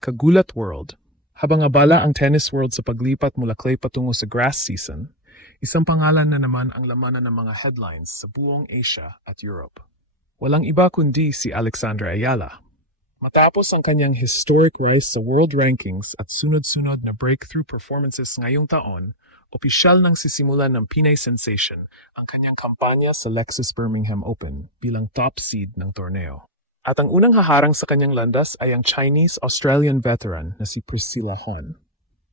Kagulat World. Habang abala ang tennis world sa paglipat mula clay patungo sa grass season, isang pangalan na naman ang lamanan ng mga headlines sa buong Asia at Europe. Walang iba kundi si Alexandra Ayala. Matapos ang kanyang historic rise sa world rankings at sunod-sunod na breakthrough performances ngayong taon, opisyal nang sisimulan ng Pinay Sensation ang kanyang kampanya sa Lexus Birmingham Open bilang top seed ng torneo. At ang unang haharang sa kanyang landas ay ang Chinese-Australian veteran na si Priscilla Hon.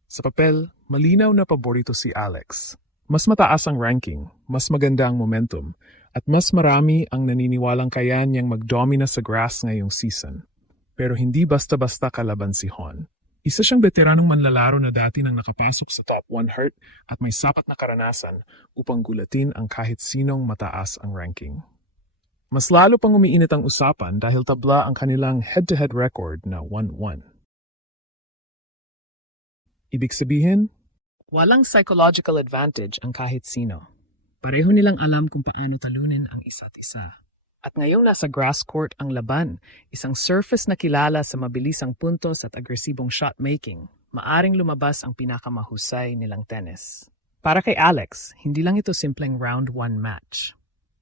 Sa papel, malinaw na paborito si Alex. Mas mataas ang ranking, mas maganda ang momentum, at mas marami ang naniniwalang kaya niyang magdomina sa grass ngayong season. Pero hindi basta-basta kalaban si Hon. Isa siyang veteranong manlalaro na dati nang nakapasok sa top 100 at may sapat na karanasan upang gulatin ang kahit sinong mataas ang ranking. Mas lalo pang umiinit ang usapan dahil tabla ang kanilang head-to-head record na 1-1. Ibig sabihin, walang psychological advantage ang kahit sino. Pareho nilang alam kung paano talunin ang isa't isa. At ngayong nasa grass court ang laban, isang surface na kilala sa mabilisang puntos at agresibong shot-making, maaring lumabas ang pinakamahusay nilang tennis. Para kay Alex, hindi lang ito simpleng round 1 match.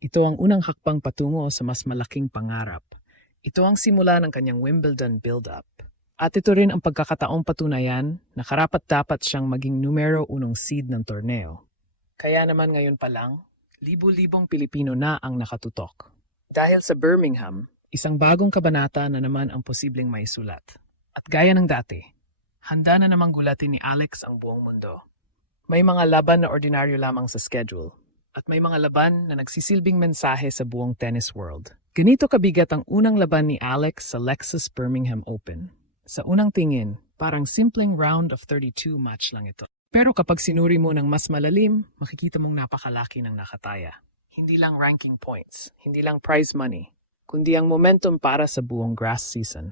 Ito ang unang hakbang patungo sa mas malaking pangarap. Ito ang simula ng kanyang Wimbledon build-up. At ito rin ang pagkakataong patunayan na karapat-dapat siyang maging numero 1 seed ng torneo. Kaya naman ngayon pa lang, libu-libong Pilipino na ang nakatutok. Dahil sa Birmingham, isang bagong kabanata na naman ang posibleng maisulat. At gaya ng dati, handa na namang gulatin ni Alex ang buong mundo. May mga laban na ordinaryo lamang sa schedule. At may mga laban na nagsisilbing mensahe sa buong tennis world. Ganito kabigat ang unang laban ni Alex sa Lexus Birmingham Open. Sa unang tingin, parang simpleng round of 32 match lang ito. Pero kapag sinuri mo ng mas malalim, makikita mong napakalaki ng nakataya. Hindi lang ranking points, hindi lang prize money, kundi ang momentum para sa buong grass season.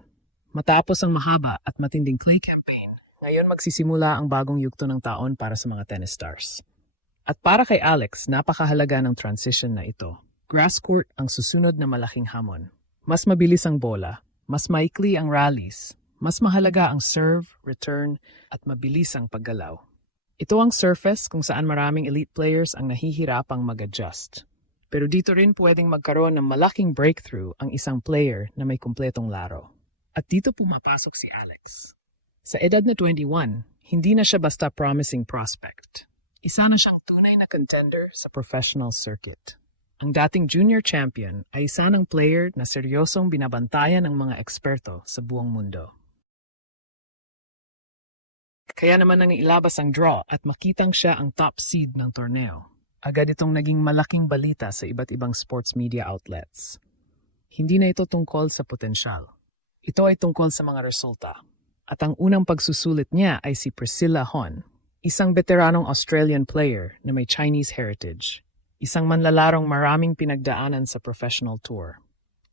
Matapos ang mahaba at matinding clay campaign, ngayon magsisimula ang bagong yugto ng taon para sa mga tennis stars. At para kay Alex, napakahalaga ng transition na ito. Grass court ang susunod na malaking hamon. Mas mabilis ang bola, mas maikli ang rallies, mas mahalaga ang serve, return, at mabilis ang paggalaw. Ito ang surface kung saan maraming elite players ang nahihirapang mag-adjust. Pero dito rin pwedeng magkaroon ng malaking breakthrough ang isang player na may kumpletong laro. At dito pumapasok si Alex. Sa edad na 21, hindi na siya basta promising prospect. Isa na siyang tunay na contender sa professional circuit. Ang dating junior champion ay isa ng player na seryosong binabantayan ng mga eksperto sa buong mundo. Kaya naman nang ilabas ang draw at makitang siya ang top seed ng torneo, agad itong naging malaking balita sa iba't ibang sports media outlets. Hindi na ito tungkol sa potensyal. Ito ay tungkol sa mga resulta. At ang unang pagsusulit niya ay si Priscilla Hon, isang veteranong Australian player na may Chinese heritage. Isang manlalarong maraming pinagdaanan sa professional tour.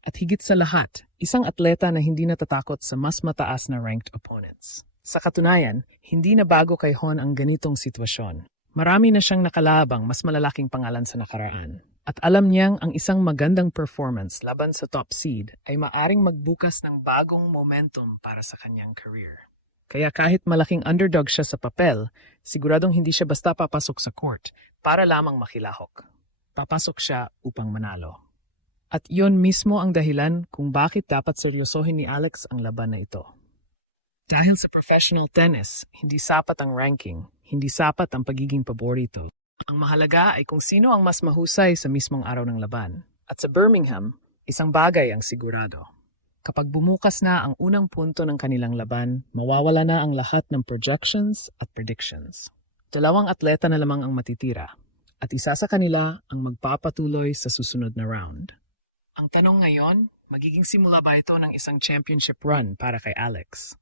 At higit sa lahat, isang atleta na hindi natatakot sa mas mataas na ranked opponents. Sa katunayan, hindi na bago kay Hon ang ganitong sitwasyon. Marami na siyang nakalabang mas malalaking pangalan sa nakaraan. At alam niyang ang isang magandang performance laban sa top seed ay maaring magbukas ng bagong momentum para sa kanyang career. Kaya kahit malaking underdog siya sa papel, siguradong hindi siya basta papasok sa court para lamang makilahok. Papasok siya upang manalo. At iyon mismo ang dahilan kung bakit dapat seryosohin ni Alex ang laban na ito. Dahil sa professional tennis, hindi sapat ang ranking, hindi sapat ang pagiging paborito. Ang mahalaga ay kung sino ang mas mahusay sa mismong araw ng laban. At sa Birmingham, isang bagay ang sigurado. Kapag bumukas na ang unang punto ng kanilang laban, mawawala na ang lahat ng projections at predictions. Dalawang atleta na lamang ang matitira, at isa sa kanila ang magpapatuloy sa susunod na round. Ang tanong ngayon, magiging simula ba ito ng isang championship run para kay Alex?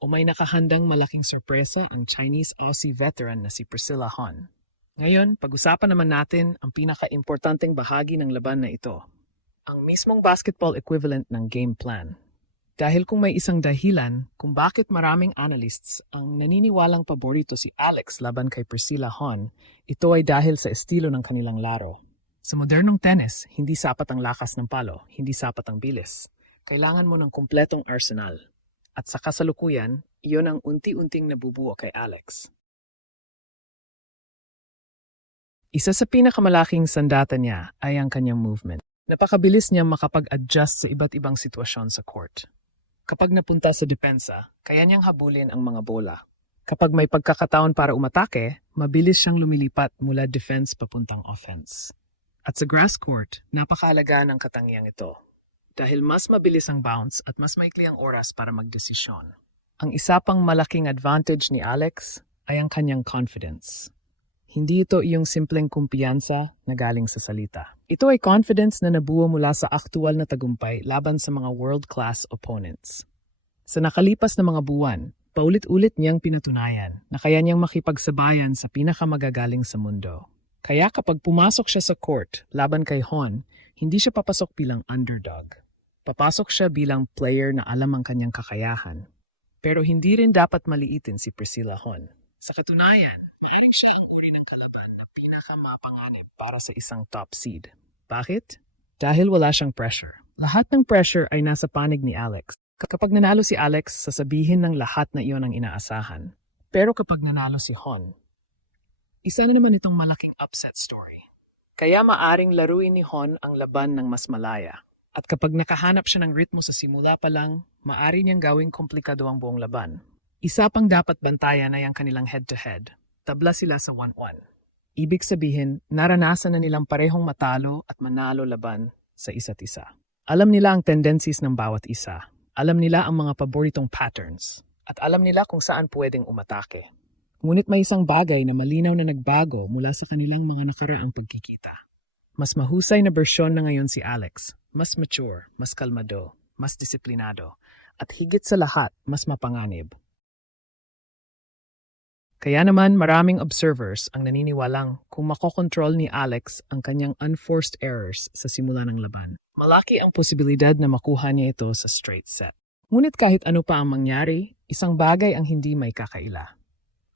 O may nakahandang malaking sorpresa ang Chinese-Aussie veteran na si Priscilla Hon? Ngayon, pag-usapan naman natin ang pinaka-importanteng bahagi ng laban na ito. Ang mismong basketball equivalent ng game plan. Dahil kung may isang dahilan kung bakit maraming analysts ang naniniwalang paborito si Alex laban kay Priscilla Hon, ito ay dahil sa estilo ng kanilang laro. Sa modernong tennis, hindi sapat ang lakas ng palo, hindi sapat ang bilis. Kailangan mo ng kumpletong arsenal. At sa kasalukuyan, iyon ang unti-unting nabubuo kay Alex. Isa sa pinakamalaking sandata niya ay ang kanyang movement. Napakabilis niya makapag-adjust sa iba't ibang sitwasyon sa court. Kapag napunta sa depensa, kaya niyang habulin ang mga bola. Kapag may pagkakataon para umatake, mabilis siyang lumilipat mula defense papuntang offense. At sa grass court, napakahalaga ng katangiang ito. Dahil mas mabilis ang bounce at mas maikli ang oras para magdesisyon. Ang isa pang malaking advantage ni Alex ay ang kanyang confidence. Hindi ito iyong simpleng kumpiyansa na galing sa salita. Ito ay confidence na nabuo mula sa aktual na tagumpay laban sa mga world-class opponents. Sa nakalipas na mga buwan, paulit-ulit niyang pinatunayan na kaya niyang makipagsabayan sa pinakamagagaling sa mundo. Kaya kapag pumasok siya sa court laban kay Hon, hindi siya papasok bilang underdog. Papasok siya bilang player na alam ang kanyang kakayahan. Pero hindi rin dapat maliitin si Priscilla Hon. Sa katunayan, maaaring siya ang uri ng kalaban na pinakamapanganib para sa isang top seed. Bakit? Dahil wala siyang pressure. Lahat ng pressure ay nasa panig ni Alex. Kapag nanalo si Alex, sasabihin ng lahat na iyon ang inaasahan. Pero kapag nanalo si Hon, isa na naman itong malaking upset story. Kaya maaring laruin ni Hon ang laban ng mas malaya. At kapag nakahanap siya ng ritmo sa simula pa lang, maaari niyang gawing komplikado ang buong laban. Isa pang dapat bantayan ay ang kanilang head-to-head. Tabla sila sa 1-1. Ibig sabihin, naranasan na nilang parehong matalo at manalo laban sa isa't isa. Alam nila ang tendencies ng bawat isa. Alam nila ang mga paboritong patterns. At alam nila kung saan pwedeng umatake. Ngunit may isang bagay na malinaw na nagbago mula sa kanilang mga nakaraang pagkikita. Mas mahusay na bersyon na ngayon si Alex. Mas mature, mas kalmado, mas disiplinado, at higit sa lahat, mas mapanganib. Kaya naman maraming observers ang naniniwalang kung makokontrol ni Alex ang kanyang unforced errors sa simula ng laban, malaki ang posibilidad na makuha niya ito sa straight set. Ngunit kahit ano pa ang mangyari, isang bagay ang hindi may kakaila.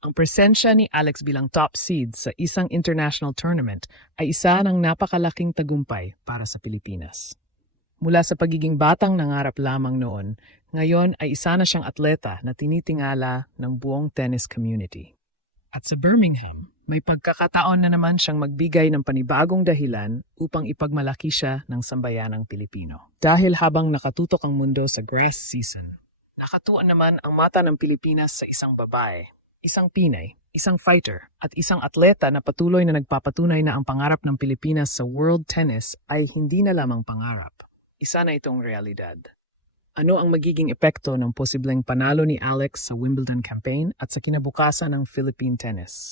Ang presensya ni Alex bilang top seed sa isang international tournament ay isa ng napakalaking tagumpay para sa Pilipinas. Mula sa pagiging batang nangarap lamang noon, ngayon ay isa na siyang atleta na tinitingala ng buong tennis community. At sa Birmingham, may pagkakataon na naman siyang magbigay ng panibagong dahilan upang ipagmalaki siya ng sambayanang Pilipino. Dahil habang nakatutok ang mundo sa grass season, nakatuon naman ang mata ng Pilipinas sa isang babae, isang Pinay, isang fighter, at isang atleta na patuloy na nagpapatunay na ang pangarap ng Pilipinas sa world tennis ay hindi na lamang pangarap. Isa na itong realidad. Ano ang magiging epekto ng posibleng panalo ni Alex sa Wimbledon campaign at sa kinabukasan ng Philippine tennis?